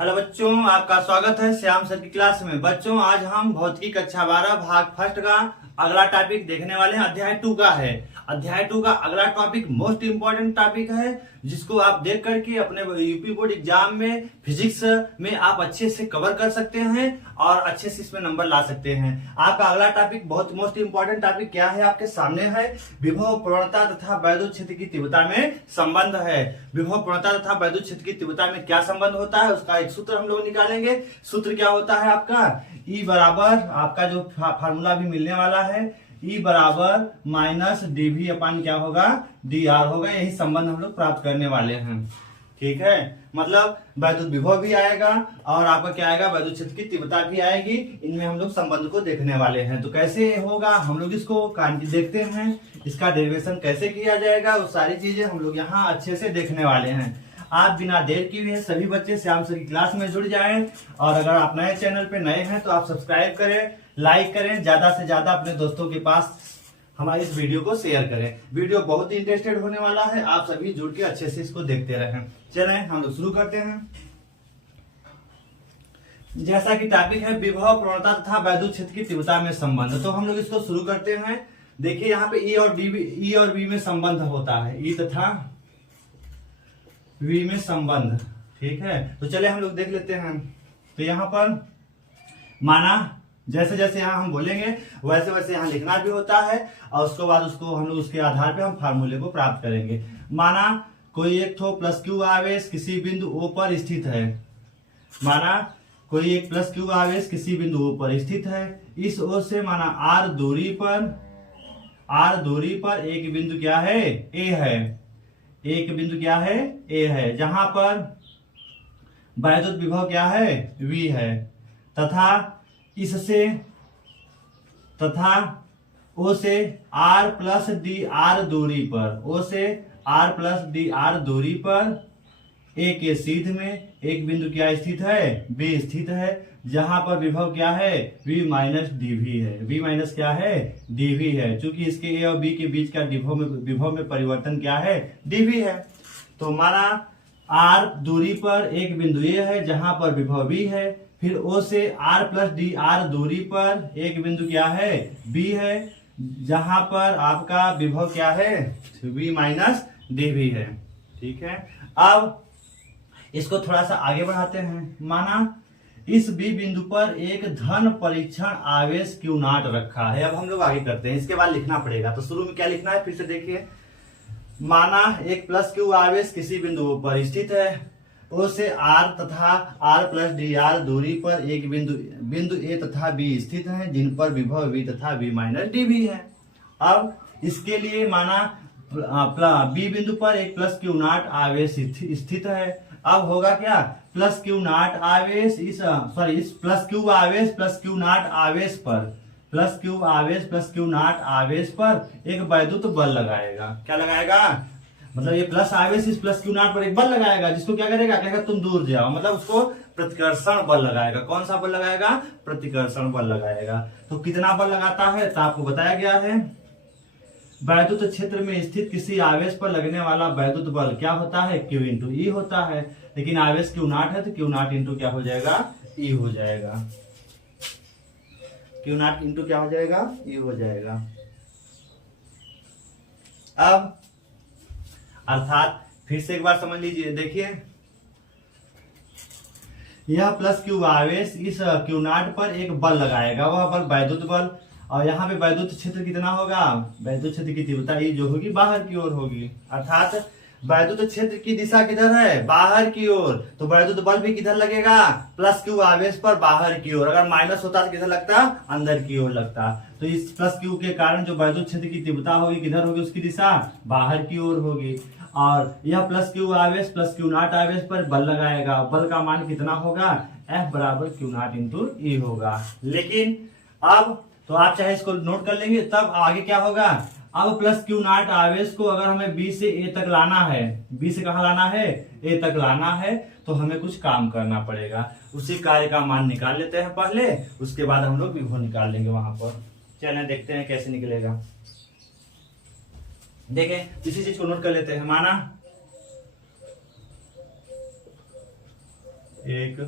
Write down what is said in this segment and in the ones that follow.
Hello बच्चों, आपका स्वागत है श्याम सर की क्लास में। बच्चों, आज हम भौतिकी कक्षा 12 भाग फर्स्ट का अगला टॉपिक देखने वाले हैं। अध्याय 2 का है। अध्याय 2 का अगला टॉपिक मोस्ट इंपॉर्टेंट टॉपिक है, जिसको आप देख करके अपने यूपी बोर्ड एग्जाम में फिजिक्स में आप अच्छे से कवर कर सकते हैं और अच्छे से इसमें नंबर ला सकते हैं। आपका अगला टॉपिक बहुत मोस्ट इंपॉर्टेंट टॉपिक क्या है, आपके सामने है। विभव प्रवणता तथा वैद्युत क्षेत्र की तीव्रता में संबंध है। विभव प्रवणता तथा वैद्युत क्षेत्र की तीव्रता में क्या संबंध होता है, उसका एक सूत्र हम लोग निकालेंगे। सूत्र क्या होता है आपका, E बराबर, आपका जो फार्मूला भी मिलने वाला है, E बराबर माइनस dV अपान क्या होगा, dr होगा। यही संबंध हम लोग प्राप्त करने वाले हैं। ठीक है, मतलब वैद्युत विभव भी आएगा और आपका क्या आएगा, वैद्युत क्षेत्र की तीव्रता भी आएगी। इनमें हम लोग संबंध को देखने वाले हैं। तो कैसे होगा, हम लोग इसको देखते हैं। इसका डेरिवेशन कैसे किया जाएगा, वो सारी चीजें हम लोग यहाँ अच्छे से देखने वाले हैं। आप बिना देर किए सभी बच्चे श्याम सर की क्लास में जुड़ जाएं। और अगर आप नए चैनल पे नए हैं तो आप सब्सक्राइब करें, लाइक करें, ज्यादा से ज्यादा अपने दोस्तों के पास हमारे इस वीडियो को शेयर करें। वीडियो बहुत ही इंटरेस्टेड होने वाला है, आप सभी जुड़ के अच्छे से इसको देखते रहें। चलें हम लोग शुरू करते हैं। जैसा कि टॉपिक है विभव प्रवणता तथा वैद्युत क्षेत्र की तीव्रता में संबंध, तो हम लोग इसको शुरू करते हैं। देखिए यहाँ पे ई और बी में संबंध होता है, ई तथा वी में संबंध। ठीक है, तो चले हम लोग देख लेते हैं। तो यहाँ पर माना जैसे जैसे यहाँ हम बोलेंगे वैसे वैसे यहाँ लिखना भी होता है और उसके बाद उसको हम लोग उसके आधार पे हम फार्मूले को प्राप्त करेंगे। माना कोई एक थो प्लस क्यू आवेश किसी बिंदु O पर स्थित है। माना कोई एक प्लस क्यू आवेश किसी बिंदु O पर स्थित है। इस O से माना R दूरी पर एक बिंदु क्या है, A है। एक बिंदु क्या है, A है, जहां पर वैद्युत विभव क्या है, V है। तथा O से R प्लस डी आर दूरी पर, O से R प्लस डी आर दूरी पर A के सीध में एक बिंदु क्या स्थित है, B स्थित है, जहां पर विभव क्या है, V माइनस dV है। V माइनस क्या है, dV है। चूंकि इसके A और B के बीच का विभव में परिवर्तन क्या है, dV है। तो माना R दूरी पर एक बिंदु A है जहां पर विभव V है। फिर O से R प्लस डी आर दूरी पर एक बिंदु क्या है, B है, जहां पर आपका विभव क्या है, V माइनस dV है। ठीक है, अब इसको थोड़ा सा आगे बढ़ाते हैं। माना इस बी बिंदु पर एक धन परीक्षण आवेश Q नॉट रखा है। अब हम लोग आगे करते हैं, इसके बाद लिखना पड़ेगा। तो शुरू में क्या लिखना है, फिर से देखिए। माना एक प्लस क्यू आवेश किसी बिंदु पर स्थित है। O से R तथा R प्लस डी आर दूरी पर एक बिंदु A तथा B स्थित हैं, जिन पर विभव V तथा V माइनस dV है। अब इसके लिए माना B बिंदु पर एक प्लस क्यू नॉट आवेश स्थित है। अब होगा क्या, प्लस क्यू नॉट आवेश इस प्लस क्यू नॉट आवेश पर, प्लस क्यू नॉट आवेश पर एक वैद्युत बल लगाएगा। क्या लगाएगा, मतलब ये प्लस आवेश इस प्लस क्यू नॉट पर एक बल लगाएगा, जिसको क्या करेगा, कहेगा तुम दूर जाओ, मतलब उसको प्रतिकर्षण बल लगाएगा। कौन सा बल लगाएगा, प्रतिकर्षण बल लगाएगा। तो कितना बल लगाता है, तो आपको बताया गया है। वैद्युत क्षेत्र में स्थित किसी आवेश पर लगने वाला वैद्युत बल क्या होता है, Q इंटू E होता है। लेकिन आवेश Q नॉट है तो Q नॉट इंटू क्या हो जाएगा, E हो जाएगा। Q नॉट इंटू क्या हो जाएगा, E हो जाएगा। अब अर्थात फिर से एक बार समझ लीजिए, देखिए यह प्लस क्यू आवेश इस Q नॉट पर एक बल लगाएगा, वह बल वैद्युत बल। और यहाँ पे वैद्युत क्षेत्र कितना होगा, वैद्युत क्षेत्र की तीव्रता E जो होगी बाहर की ओर होगी। अर्थात वैद्युत क्षेत्र की दिशा किधर है, बाहर की ओर। तो वैद्युत बल भी किधर लगेगा, प्लस क्यू आवेश पर बाहर की ओर। अगर माइनस होता तो किधर लगता, अंदर की ओर लगता। तो इस प्लस क्यू के कारण जो वैद्युत क्षेत्र की तीव्रता होगी किधर होगी, उसकी दिशा बाहर की ओर होगी। और यह प्लस क्यू नॉट आवेश पर बल लगाएगा। बल का मान कितना होगा, F बराबर क्यू नॉट इंटू E होगा। लेकिन अब तो आप चाहे इसको नोट कर लेंगे, तब आगे क्या होगा। अब प्लस क्यू नॉट आवेश को अगर हमें B से A तक लाना है, B से कहा लाना है, A तक लाना है, तो हमें कुछ काम करना पड़ेगा। उसी कार्य का मान निकाल लेते हैं पहले, उसके बाद हम लोग विभव निकाल लेंगे वहां पर। चलिए देखते हैं कैसे निकलेगा। देखें, इसी चीज को नोट कर लेते हैं। माना एक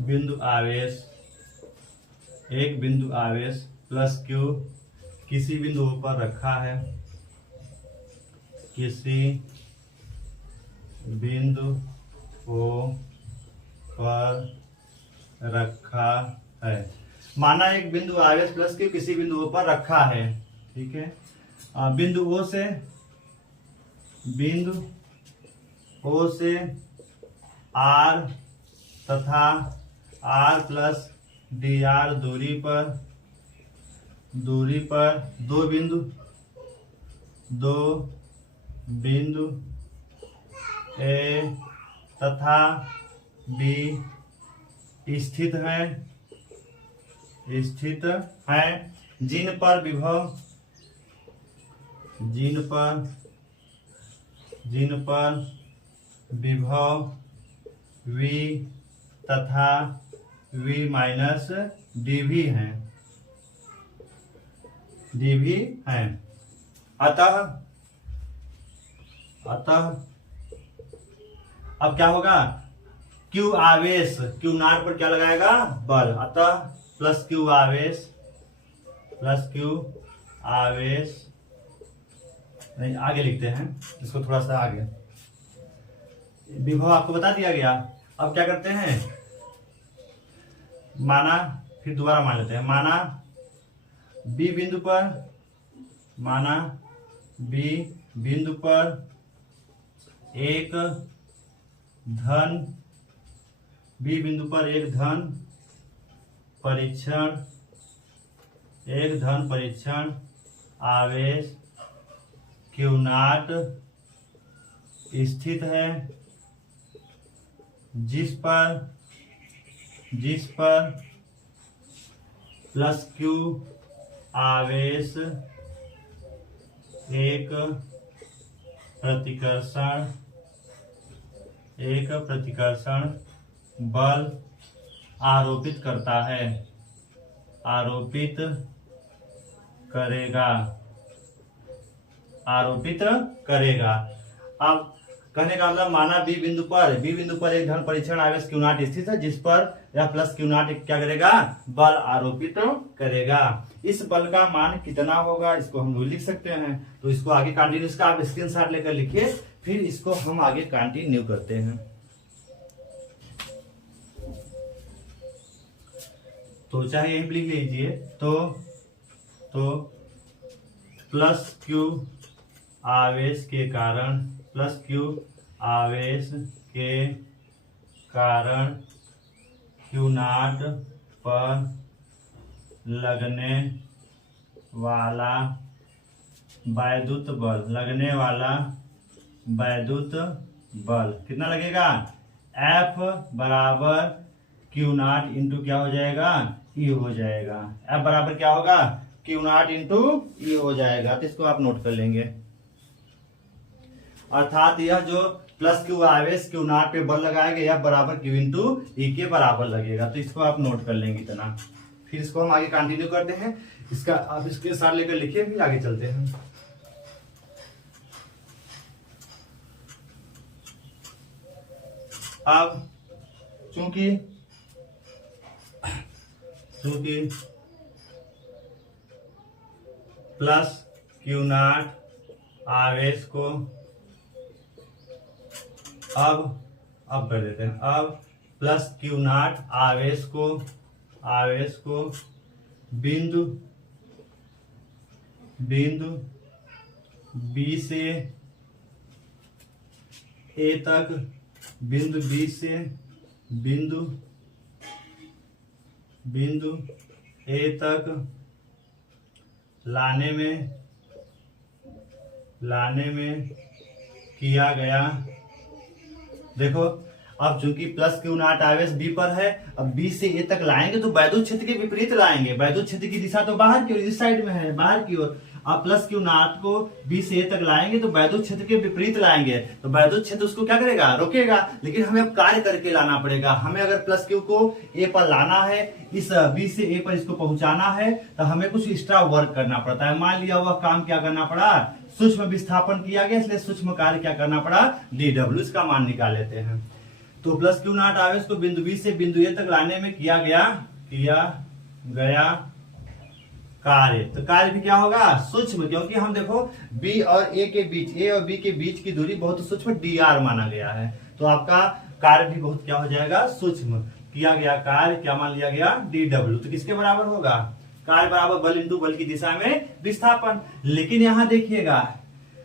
बिंदु आवेश प्लस क्यू किसी बिंदु पर रखा है, किसी बिंदु को पर रखा है। माना एक बिंदु आवेश प्लस क्यू किसी बिंदु पर रखा है, ठीक है। बिंदु ओ से आर तथा आर प्लस डी आर दूरी पर दो बिंदु ए तथा बी स्थित हैं जिन पर विभव V तथा V माइनस dV हैं। अतः अब क्या होगा, Q आवेश Q नॉट पर क्या लगाएगा, बल। अतः प्लस Q आवेश नहीं, आगे लिखते हैं इसको थोड़ा सा आगे। विभव आपको बता दिया गया। अब क्या करते हैं, माना फिर दोबारा मान लेते हैं। माना B बिंदु पर एक धन परीक्षण आवेश Q नॉट स्थित है, जिस पर प्लस Q आवेश एक प्रतिकर्षण बल आरोपित करेगा। अब कहने का मतलब, माना बी बिंदु पर एक धन परीक्षण आवेश Q नॉट स्थित है, जिस पर यह प्लस Q नॉट क्या करेगा, बल आरोपित करेगा। इस बल का मान कितना होगा इसको हम लोग लिख सकते हैं। तो इसको आगे कंटिन्यू, इसका आप स्क्रीनशॉट लेकर लिखिए, फिर इसको हम आगे कंटिन्यू करते हैं। तो चाहे यही लिख लीजिए। तो प्लस Q आवेश के कारण Q नॉट पर लगने वाला वैद्युत बल कितना लगेगा, F बराबर Q नॉट इंटू क्या हो जाएगा, E हो जाएगा। F बराबर क्या होगा, Q नॉट इंटू E हो जाएगा। तो इसको आप नोट कर लेंगे। अर्थात यह जो प्लस Q आवेश Q नॉट पे बल लगाएंगे, यह बराबर Q इंटू E के बराबर लगेगा। तो इसको आप नोट कर लेंगे इतना। फिर इसको हम आगे कंटिन्यू करते हैं। इसका आप इसके साथ लेकर लिखिए, फिर आगे चलते हैं। अब चूंकि प्लस Q नॉट आवेश को अब कर देते हैं। अब प्लस Q नॉट आवेश को बिंदु B से A तक बिंदु A तक लाने में किया गया। देखो, अब चूंकि प्लस Q नॉट आवेश B पर है, अब B से A तक लाएंगे तो वैद्युत क्षेत्र के विपरीत लाएंगे। वैद्युत क्षेत्र की दिशा तो बाहर की ओर, इस साइड में है, बाहर की ओर। आप प्लस क्यू नॉट को बी से ए तक लाएंगे तो वैद्युत क्षेत्र के विपरीत लाएंगे, तो वैद्युत क्षेत्र उसको क्या करेगा, रोकेगा। लेकिन हमें अब कार्य करके लाना पड़ेगा। हमें अगर प्लस क्यू को ए पर लाना है, इस बी से ए पर इसको पहुंचाना है, तो हमें कुछ एक्स्ट्रा वर्क करना पड़ता है। मान लिया वह काम क्या करना पड़ा, सूक्ष्म विस्थापन किया गया, इसलिए सूक्ष्म कार्य क्या करना पड़ा, DW। इसका मान निकाल लेते हैं। तो प्लस क्यू नॉट आवेश को बिंदु बी से बिंदु ए तक लाने में किया गया कार्य, तो कार्य भी क्या होगा, सूक्ष्म, क्योंकि हम देखो बी और ए के बीच, ए और बी के बीच की दूरी बहुत सूक्ष्म dr माना गया है, तो आपका कार्य भी बहुत क्या हो जाएगा, सूक्ष्म। किया गया कार्य क्या मान लिया गया, DW। तो किसके बराबर होगा, कार्य बराबर बल इंटू बल की दिशा में विस्थापन। लेकिन यहां देखिएगा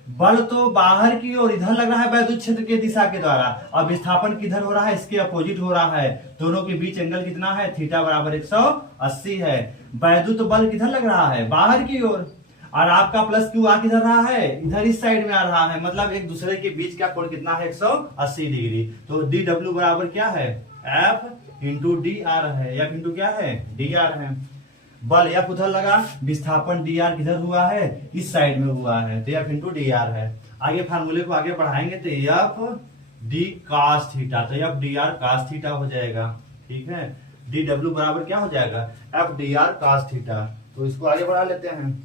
बल तो बाहर की ओर इधर लग रहा है वैद्युत क्षेत्र के दिशा के द्वारा, और विस्थापन किधर हो रहा है, इसके अपोजिट हो रहा है। दोनों के बीच एंगल कितना है, थीटा बराबर 180 है। वैद्युत बल किधर लग रहा है, बाहर की ओर, और आपका प्लस क्यू आ किधर रहा है, इधर इस साइड में आ रहा है, मतलब एक दूसरे के बीच का कोण कितना है, 180 डिग्री। तो DW बराबर क्या है, F इंटू DR है, F इंटू क्या है, DR है। बल F उधर लगा, विस्थापन DR किधर हुआ है, इस साइड में हुआ है, तो F इंटू DR है। आगे फार्मूले को आगे बढ़ाएंगे तो F D cos थीटा, तो F DR cos थीटा हो जाएगा। ठीक है, DW बराबर क्या हो जाएगा, F DR cos थीटा। तो इसको आगे बढ़ा लेते हैं।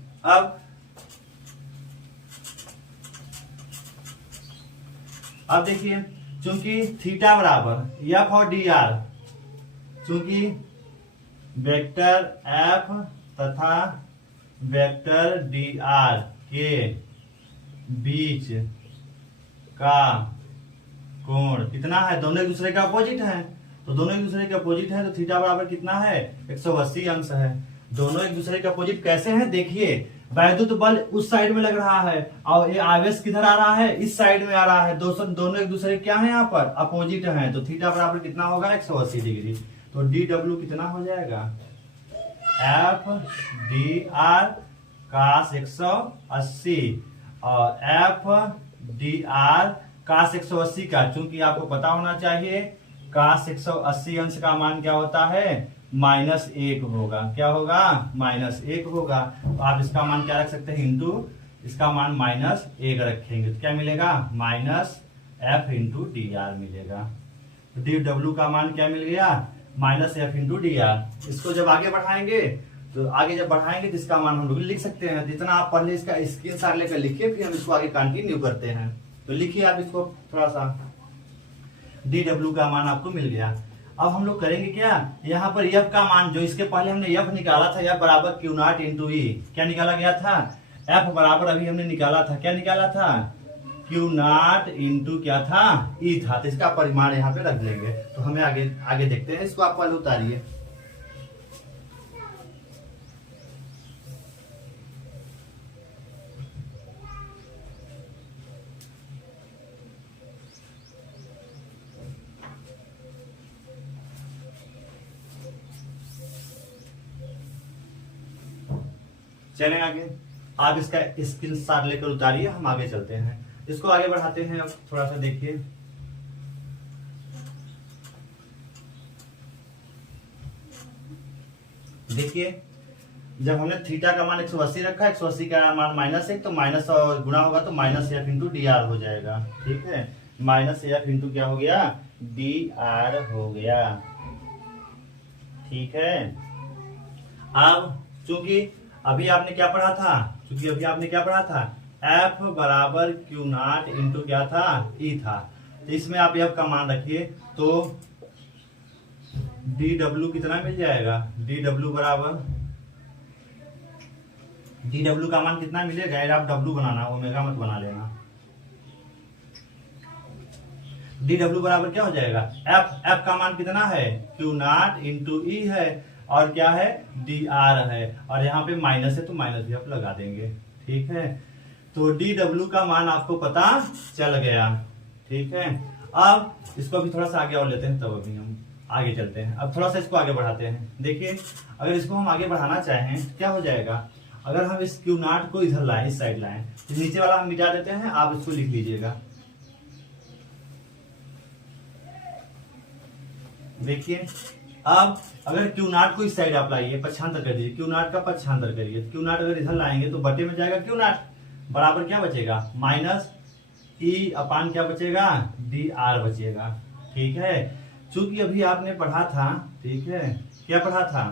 अब देखिए, चूंकि थीटा बराबर F और DR, चूंकि वेक्टर F तथा वेक्टर DR के बीच का कोण कितना है, दोनों एक दूसरे का अपोजिट है, तो दोनों एक दूसरे के अपोजिट है, तो थीटा बराबर कितना है, 180 अंश है। दोनों एक दूसरे के अपोजिट कैसे हैं, देखिए वैद्युत बल उस साइड में लग रहा है और ये आवेश किधर आ रहा है, इस साइड में आ रहा है। दोनों एक दूसरे क्या है, यहाँ पर अपोजिट है, तो थीटा बराबर कितना होगा, 180 डिग्री। तो DW कितना हो जाएगा, F DR cos 180 और F DR cos 180 का, चूंकि आपको पता होना चाहिए cos 180 अंश का मान क्या होता है, -1 होगा। क्या होगा, -1 होगा। तो आप इसका मान क्या रख सकते हैं, इंटू इसका मान -1 रखेंगे, तो क्या मिलेगा, -F इंटू DR मिलेगा। तो DW का मान क्या मिल गया, -F इंटू DR। इसको जब आगे बढ़ाएंगे तो इसका मान हम लोग लिख सकते हैं। जितना आप पहले इसका स्क्रीनशॉट लेकर लिखिए, फिर हम इसको आगे कंटिन्यू करते हैं। तो लिखिए आप इसको थोड़ा सा, DW का मान आपको मिल गया। अब हम लोग करेंगे क्या, यहाँ पर F का मान, जो इसके पहले हमने F निकाला था, F बराबर Q नॉट इंटू E, क्या निकाला गया था, F बराबर अभी हमने निकाला था, क्या निकाला था, Q नॉट इंटू क्या था, E था। तो इसका परिमाण यहाँ पे रख लेंगे। तो हमें आगे देखते हैं, इसको आप पहले उतारिए। चलें आगे, आप इसका स्क्रीनशॉट लेकर उतारिए, हम आगे चलते हैं। इसको आगे बढ़ाते हैं। अब थोड़ा सा देखिए, जब हमने थीटा का मान 180 रखा, 180 का मान -1, तो माइनस और गुणा होगा तो -F इंटू DR हो जाएगा। ठीक है, -F इंटू क्या हो गया, DR हो गया। ठीक है, अब चूंकि अभी आपने क्या पढ़ा था, F बराबर Q नॉट इंटू क्या था, E था। तो इसमें आप F का मान रखिए, तो DW कितना मिल जाएगा, DW का मान कितना मिलेगा, यार आप W बनाना, ओमेगा मत बना लेना। DW बराबर क्या हो जाएगा, F का मान कितना है, Q नॉट इंटू E है, और क्या है, DR है, और यहाँ पे माइनस है तो माइनस भी आप लगा देंगे। ठीक है, तो DW का मान आपको पता चल गया। ठीक है, अब इसको भी थोड़ा सा आगे और लेते हैं, तब अभी हम आगे चलते हैं। अब थोड़ा सा इसको आगे बढ़ाते हैं। देखिए, अगर इसको हम आगे बढ़ाना चाहें तो क्या हो जाएगा, अगर हम इस Q नॉट को इधर लाएं, इस साइड लाएं, तो नीचे वाला हम मिटा देते हैं, आप इसको लिख लीजिएगा। देखिए अब अगर क्यू नॉट को इस साइड आप लाइए, पक्षांतर कर दीजिए, क्यू नॉट का पक्षांतर करिए, क्यू नॉट अगर इधर लाएंगे तो बटे में जाएगा क्यू नॉट, बराबर क्या बचेगा माइनस ई अपान क्या बचेगा डी आर बचेगा। ठीक है, चूंकि अभी आपने पढ़ा था, ठीक है, क्या पढ़ा था,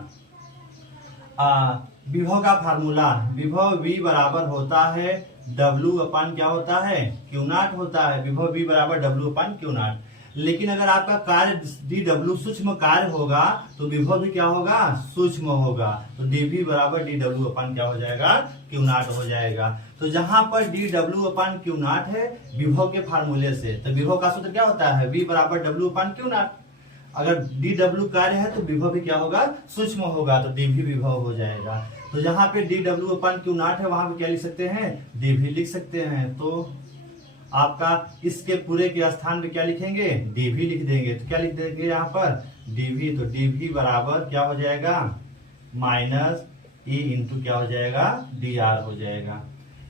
विभव का फार्मूला, विभव v बराबर होता है W अपान क्या होता है क्यू नॉट होता है, विभव v बराबर W अपान क्यू नॉट। लेकिन अगर आपका कार्य dw सूक्ष्म कार्य होगा तो विभव भी क्या होगा सूक्ष्म होगा, तो dv बराबर dw अपान क्या हो जाएगा क्यू नॉट हो जाएगा। तो जहां पर dw अपान क्यू नॉट है विभव के फार्मूले से, तो विभव का सूत्र क्या होता है v बराबर w अपान क्यू नॉट। अगर dw कार्य है तो विभव भी क्या होगा सूक्ष्म होगा, तो dv विभव हो जाएगा। तो जहां पे dw अपान क्यू नॉट है वहां पे क्या लिख सकते हैं dv लिख सकते हैं। तो आपका इसके पूरे के स्थान पे क्या लिखेंगे dv लिख देंगे, तो क्या लिख देंगे यहाँ पर dv, तो dv बराबर क्या हो जाएगा माइनस ई इंटू क्या हो जाएगा dr हो जाएगा।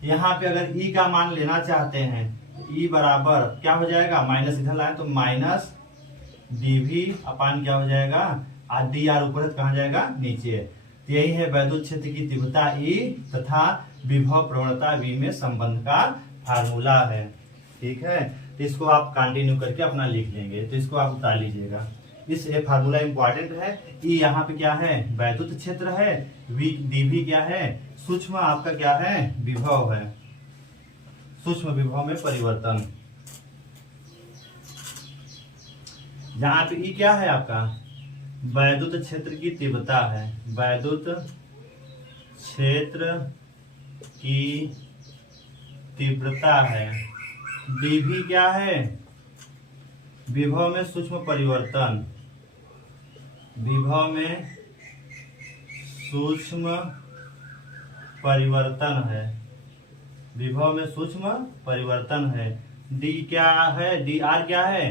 यहाँ पे अगर e का मान लेना चाहते हैं तो e बराबर क्या हो जाएगा, माइनस इधर लाए तो माइनस dv अपान क्या हो जाएगा और dr ऊपर है तो कहाँ जाएगा नीचे। तो यही है वैद्युत क्षेत्र की तीव्रता E तथा विभव प्रवणता V में संबंध का फार्मूला है। ठीक है, तो इसको आप कंटिन्यू करके अपना लिख लेंगे, तो इसको आप उतार लीजिएगा। इस फार्मूला इंपॉर्टेंट है। E यहाँ पे क्या है वैद्युत क्षेत्र है, V dV क्या है सूक्ष्म आपका क्या है विभव है, सूक्ष्म विभव में परिवर्तन। जहां पे E क्या है आपका वैद्युत क्षेत्र की तीव्रता है, वैद्युत क्षेत्र की तीव्रता है, dV क्या है विभव में सूक्ष्म परिवर्तन, विभव में सूक्ष्म परिवर्तन है, विभव में सूक्ष्म परिवर्तन है। D क्या है dr क्या है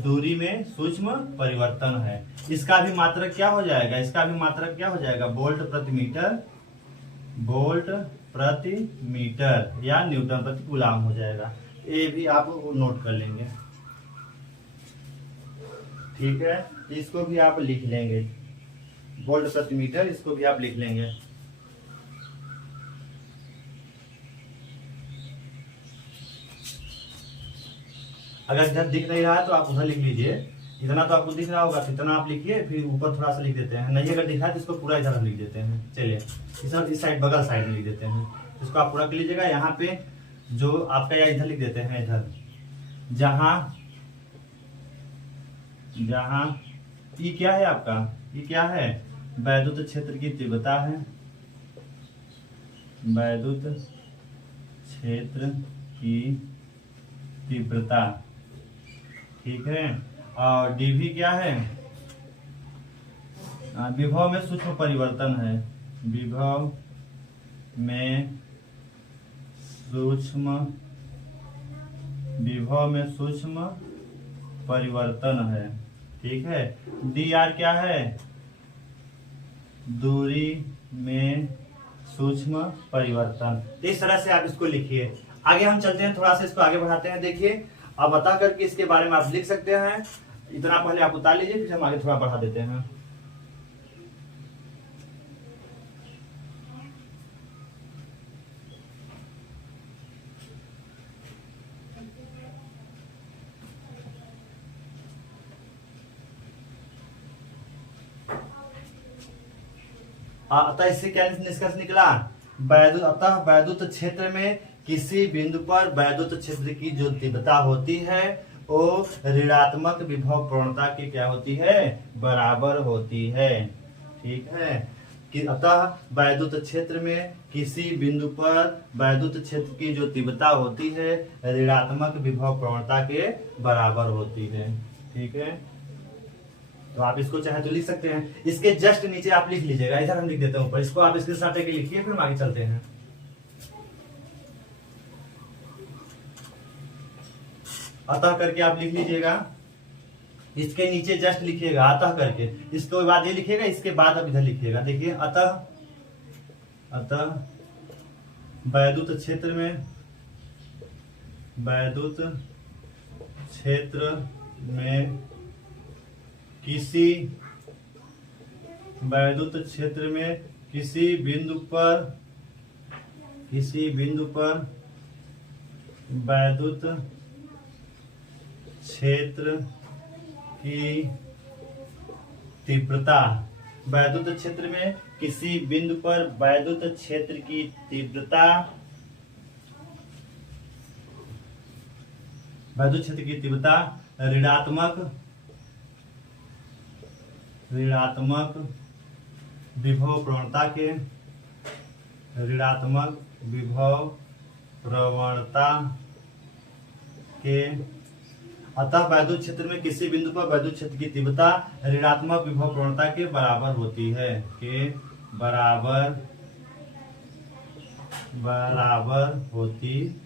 दूरी में सूक्ष्म परिवर्तन है। इसका भी मात्रक क्या हो जाएगा, इसका भी मात्रक क्या हो जाएगा वोल्ट प्रति मीटर या न्यूटन प्रति कूलाम हो जाएगा। ये भी आप नोट कर लेंगे। ठीक है, इसको भी आप लिख लेंगे वोल्ट प्रति मीटर, इसको भी आप लिख लेंगे। अगर इधर दिख नहीं रहा है तो आप उधर लिख लीजिए, इतना तो आपको दिख रहा होगा तो इतना आप लिखिए, फिर ऊपर थोड़ा सा लिख देते हैं, नहीं अगर दिख रहा है तो इसको पूरा इधर हम लिख देते हैं। चलिए इस साइड बगल साइड में लिख देते हैं, इसको आप पूरा कर लीजिएगा। यहाँ पे जो आपका या इधर लिख देते हैं, इधर जहां ई क्या है आपका, ई क्या है वैद्युत क्षेत्र की तीव्रता है, वैद्युत क्षेत्र की तीव्रता। ठीक है, और dV क्या है विभव में सूक्ष्म परिवर्तन है, विभव में सूक्ष्म परिवर्तन है। ठीक है, dr क्या है दूरी में सूक्ष्म परिवर्तन। इस तरह से आप इसको लिखिए। आगे हम चलते हैं, थोड़ा सा इसको आगे बढ़ाते हैं। देखिए अब बता करके इसके बारे में आप लिख सकते हैं, इतना पहले आप उतार लीजिए, फिर हम आगे थोड़ा बढ़ा देते हैं। अतः इससे क्या निष्कर्ष निकला, अतः वैद्युत क्षेत्र में किसी बिंदु पर वैद्युत क्षेत्र की जो तीव्रता होती है वो ऋणात्मक विभव प्रवणता की क्या होती है बराबर होती है। ठीक है, कि अतः वैद्युत क्षेत्र में किसी बिंदु पर वैद्युत क्षेत्र की जो तीव्रता होती है ऋणात्मक विभव प्रवणता के बराबर होती है। ठीक है, तो आप इसको चाहे तो लिख सकते हैं, इसके जस्ट नीचे आप लिख लीजिएगा, इधर हम लिख देते हैं ऊपर, इसको आप इसके साथ के लिखिए, फिर हम आगे चलते हैं। अतः करके आप लिख लीजिएगा, इसके नीचे जस्ट लिखिएगा अतः करके, इसके बाद ये लिखिएगा, इसके बाद आप इधर लिखिएगा। देखिए अतः वैद्युत क्षेत्र में किसी वैद्युत क्षेत्र में किसी बिंदु पर वैद्युत क्षेत्र की तीव्रता, वैद्युत क्षेत्र में किसी बिंदु पर वैद्युत क्षेत्र की तीव्रता, वैद्युत क्षेत्र की तीव्रता ऋणात्मक विभव प्रवणता के, ऋणात्मक विभव प्रवणता के, अतः वैद्युत क्षेत्र में किसी बिंदु पर वैद्युत क्षेत्र की तीव्रता ऋणात्मक विभव प्रवणता के बराबर होती है, के बराबर होती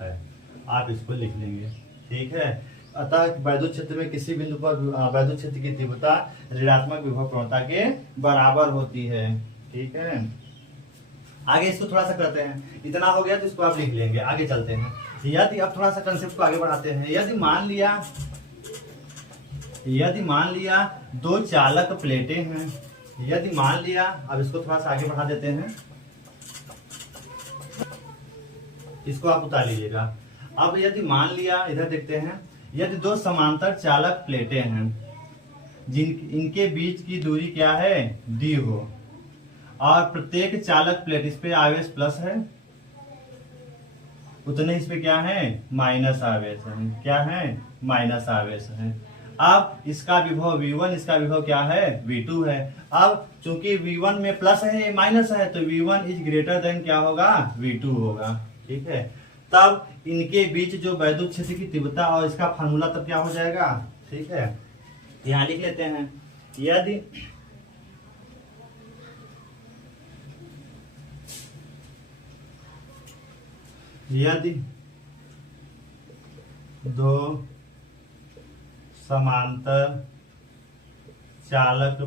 है। आप इसको लिख लेंगे, ठीक है। अतः वैद्युत क्षेत्र में किसी बिंदु पर वैद्युत क्षेत्र की तीव्रता ऋणात्मक विभव प्रवणता के बराबर होती है, ठीक है। आगे इसको थोड़ा सा करते हैं, इतना हो गया तो इसको आप लिख लेंगे। आगे चलते हैं, यदि अब थोड़ा सा कंसेप्ट को आगे बढ़ाते हैं। यदि मान लिया दो चालक प्लेटें हैं, यदि मान लिया, अब इसको थोड़ा सा आगे बढ़ा देते हैं, इसको आप उतार लीजिएगा। अब यदि मान लिया, इधर देखते हैं, यदि दो समांतर चालक प्लेटें हैं इनके बीच की दूरी क्या है, डी हो, और प्रत्येक चालक प्लेट, इस पे आवेश प्लस है, उतने इस पे क्या है, माइनस आवेश है। क्या है, माइनस आवेश है। अब इसका विभव V1, इसका विभव क्या है, V2 है। अब चूंकि V1 में प्लस है, माइनस है, तो V1 इज ग्रेटर देन क्या होगा, V2 होगा, ठीक है। तब इनके बीच जो वैद्युत क्षेत्र की तीव्रता और इसका फार्मूला तब क्या हो जाएगा, ठीक है। यहां लिख लेते हैं, यदि दो समांतर चालक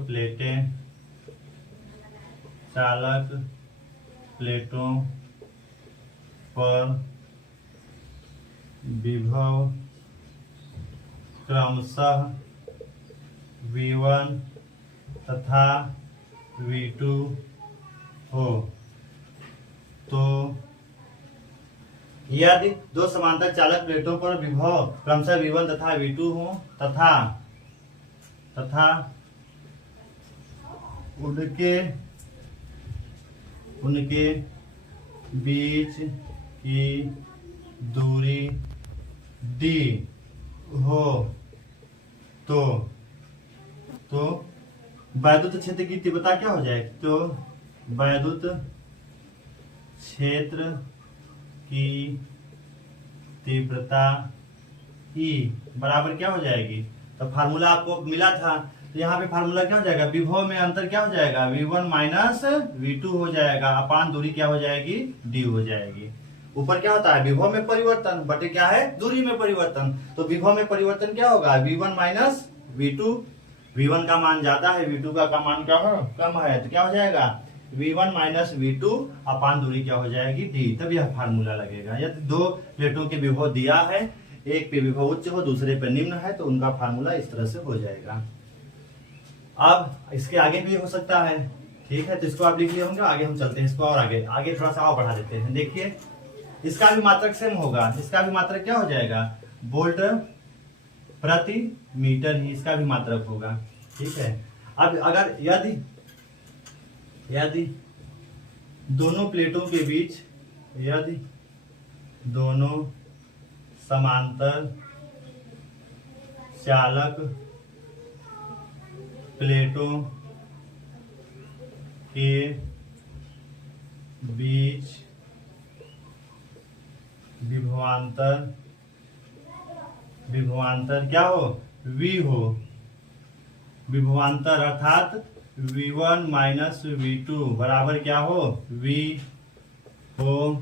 प्लेटों पर विभव क्रमशः V1 तथा V2 हो, तो यदि दो समांतर चालक प्लेटों पर विभव क्रमशः V1 तथा V2 हो तथा उनके बीच की दूरी d हो, तो वैद्युत क्षेत्र की तीव्रता क्या हो जाएगी, तो वैद्युत क्षेत्र की तीव्रता E बराबर क्या हो जाएगी, तो फार्मूला आपको मिला था, तो यहाँ पे फार्मूला क्या हो जाएगा, विभव में अंतर क्या हो जाएगा, V1 माइनस V2 हो जाएगा, अपान दूरी क्या हो जाएगी, D हो जाएगी। ऊपर क्या होता है, विभव में परिवर्तन बटे क्या है, दूरी में परिवर्तन। तो विभव में परिवर्तन क्या होगा, V1 माइनस V2, V1 का मान ज्यादा है, V2 का मान क्या है, कम है, तो क्या हो जाएगा, V1 माइनस V2 अपान दूरी क्या हो जाएगी, D। तब यह फार्मूला लगेगा। यदि दो प्लेटों के विभव दिया है, एक पे विभव उच्च हो, दूसरे पे निम्न है, तो उनका फार्मूला इस तरह से हो जाएगा। अब इसके आगे भी हो सकता है, ठीक है, तो इसको आप लिख लिए होंगे। आगे हम चलते हैं, इसको और आगे थोड़ा सा और बढ़ा देते हैं। देखिए, इसका भी मात्रक सेम होगा, इसका भी मात्रक क्या हो जाएगा, वोल्ट प्रति मीटर ही इसका भी मात्रक होगा, ठीक है। अब अगर यदि दोनों प्लेटों के बीच, यदि दोनों समांतर चालक प्लेटों के बीच विभवांतर क्या हो, V हो, विभवांतर अर्थात V1 माइनस V2 बराबर क्या हो, V हो,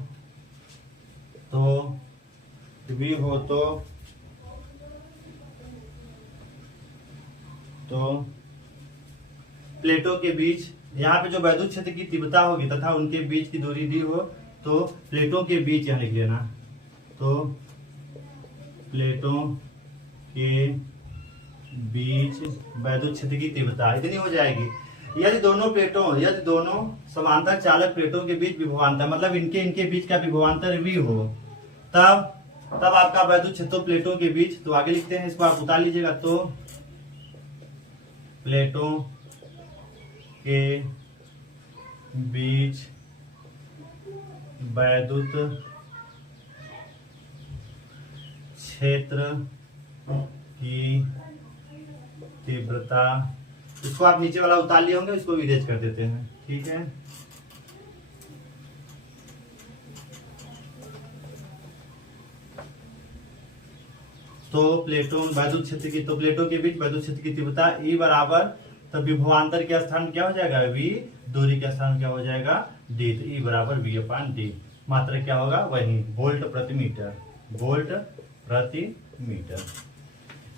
तो प्लेटों के बीच, यहाँ पे जो वैद्युत क्षेत्र की तीव्रता होगी तथा उनके बीच की दूरी दी हो, तो प्लेटों के बीच यहाँ लिख लेना, तो प्लेटों के बीच वैद्युत क्षेत्र की तीव्रता इतनी हो जाएगी। यदि दोनों समांतर चालक प्लेटों के बीच विभवांतर, मतलब इनके बीच का विभवांतर v हो, तब आपका वैद्युत क्षेत्र प्लेटों के बीच, तो आगे लिखते हैं, इसको आप उतार लीजिएगा। तो प्लेटों के बीच वैद्युत क्षेत्र की तीव्रता, इसको आप नीचे वाला उतार लिए होंगे, इसको इरेज कर देते हैं, ठीक है। तो वैद्युत क्षेत्र की, तो प्लेटों के बीच वैद्युत क्षेत्र की तीव्रता E बराबर, तब विभवांतर के स्थान क्या हो जाएगा V, दूरी का स्थान क्या हो जाएगा D, तो E बराबर V/D। मात्रा क्या होगा वही वोल्ट प्रति मीटर, वोल्ट प्रति मीटर।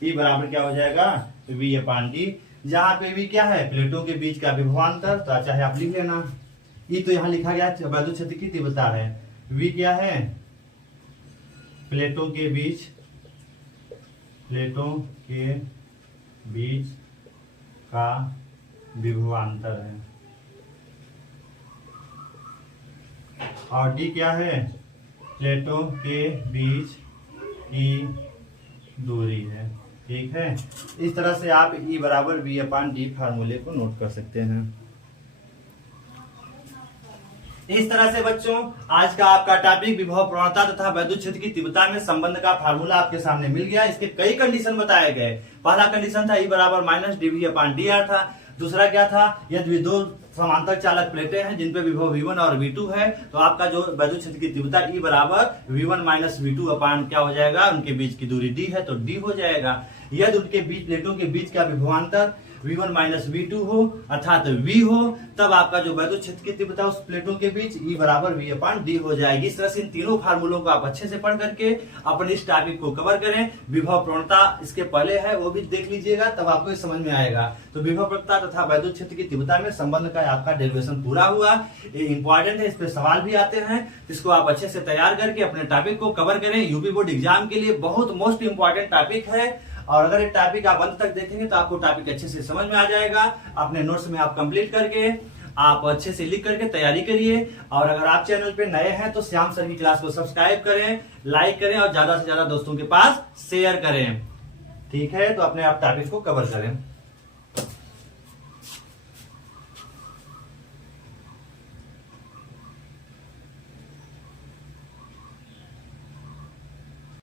E बराबर क्या हो जाएगा V/D, जहाँ पे V क्या है प्लेटों के बीच का विभवांतर, तो चाहे आप लिख लेना। E तो यहाँ लिखा गया वैद्युत क्षेत्र की तीव्रता है, V क्या है प्लेटों के बीच का विभवांतर है, और D क्या है प्लेटों के बीच की दूरी है, ठीक है। इस तरह से आप E बराबर V/D फार्मूले को नोट कर सकते हैं। इस तरह से बच्चों आज का आपका टॉपिक विभव प्रवणता तथा वैद्युत क्षेत्र की तीव्रता में संबंध का फार्मूला आपके सामने मिल गया। इसके कई कंडीशन बताए गए। पहला कंडीशन था E बराबर -dV/dr था। दूसरा क्या था, यदि दो समांतर चालक प्लेटें हैं जिन पे विभव V1 और V2 है, तो आपका जो वैद्युत क्षेत्र की तीव्रता E बराबर V1 - V2 अपान क्या हो जाएगा, उनके बीच की दूरी D है तो D हो जाएगा। यदि उनके बीच प्लेटों के बीच का विभवांतर V1 - V2 हो अर्थात V हो, तब आपका जो वैद्युत क्षेत्र की तीव्रता उस प्लेटों के बीच E बराबर V/D हो जाएगी। इस तरह से इन तीनों फार्मूलों को आप अच्छे से पढ़ करके अपने इस टॉपिक को कवर करें। विभव प्रवणता इसके पहले है, वो भी देख लीजिएगा, तब आपको ये समझ में आएगा। तो विभव प्रवणता तथा वैद्युत क्षेत्र की तीव्रता में संबंध का आपका डेरिवेशन पूरा हुआ। ये इंपॉर्टेंट है, इस पे सवाल भी आते हैं, इसको आप अच्छे से तैयार करके अपने टॉपिक को कवर करें। यूपी बोर्ड एग्जाम के लिए बहुत मोस्ट इंपॉर्टेंट टॉपिक है, और अगर ये टॉपिक आप अंत तक देखेंगे तो आपको टॉपिक अच्छे से समझ में आ जाएगा। अपने नोट्स में आप कंप्लीट करके आप अच्छे से लिख करके तैयारी करिए। और अगर आप चैनल पे नए हैं तो श्याम सर की क्लास को सब्सक्राइब करें, लाइक करें और ज्यादा से ज्यादा दोस्तों के पास शेयर करें, ठीक है। तो अपने आप टॉपिक को कवर करें।